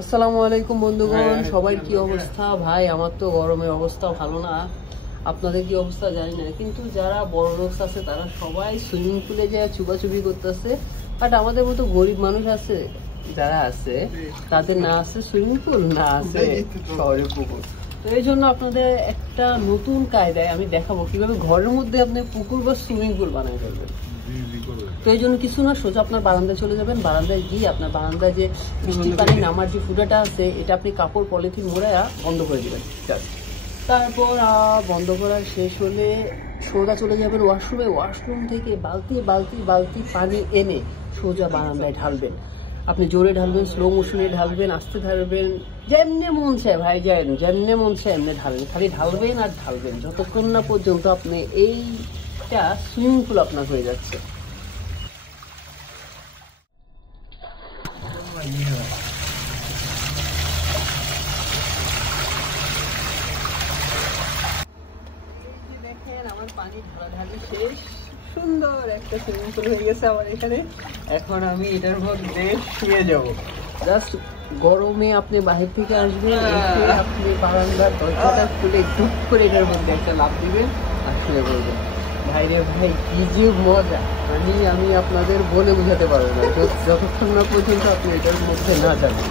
আসসালামু আলাইকুম বন্ধুগণ, সবার কি অবস্থা? ভাই আমার তো গরমের অবস্থা ভালো না, আপনাদের কি অবস্থা জানি না। কিন্তু যারা বড় লোক আছে তারা সবাই সুইমিং পুলে যায় চুবাচুবি করতেছে, বাট আমাদের মতো গরিব মানুষ আছে যারা আছে তাদের না আছে সুইমিং পুল, না আছে শহরে পুকুর। তো এই জন্য আপনাদের একটা নতুন কায়দায় আমি দেখাবো কিভাবে ঘরের মধ্যে আপনি পুকুর বা সুইমিং পুল বানায় ফেলবেন। তো এই জন্য কিছু না, সোজা আপনার বারান্দায় চলে যাবেন। বারান্দায় গিয়ে আপনার বারান্দায় যে বৃষ্টির পানি নামার যে ফুটাটা আছে এটা আপনি কাপড় পলিথিন মোড়ায়া বন্ধ করে দিবেন। তারপর বন্ধ করা শেষ হলে সোজা চলে যাবেন ওয়াশরুমে। ওয়াশরুম থেকে বালতি বালতি বালতি পানি এনে সোজা বারান্দায় ঢালবেন। আপনি জোরে ঢালবেন, স্লো মোশনে ঢালবেন, আস্তে ঢালবেন, যেমনি মন চায় ভাই যান, যেমনি মন চায় এমনি ঢালবেন। খালি ঢালবেন আর ঢালবেন যতক্ষণ না পর্যন্ত আপনি এইটা সুইমিং পুল আপনার হয়ে যাচ্ছে। দেখেন আমার পানি ঢালাঢালি শেষ, সুন্দর একটা সুইমিং পুল হয়ে গেছে আমার এখানে। এখন আমি এটার মধ্যে শুয়ে যাব। জাস্ট গরমে আপনি বাহির থেকে আসবেন, আপনি বারান্দার দরজাটা খুলে ধুপ করে এটার মধ্যে একটা লাফ দিবেন আর শুয়ে পড়বেন। ভাইরে ভাই কি যে মজা, আমি আপনাদের বলে বোঝাতে পারবো না যতক্ষণ না পর্যন্ত আপনি এটার মধ্যে না যাবেন।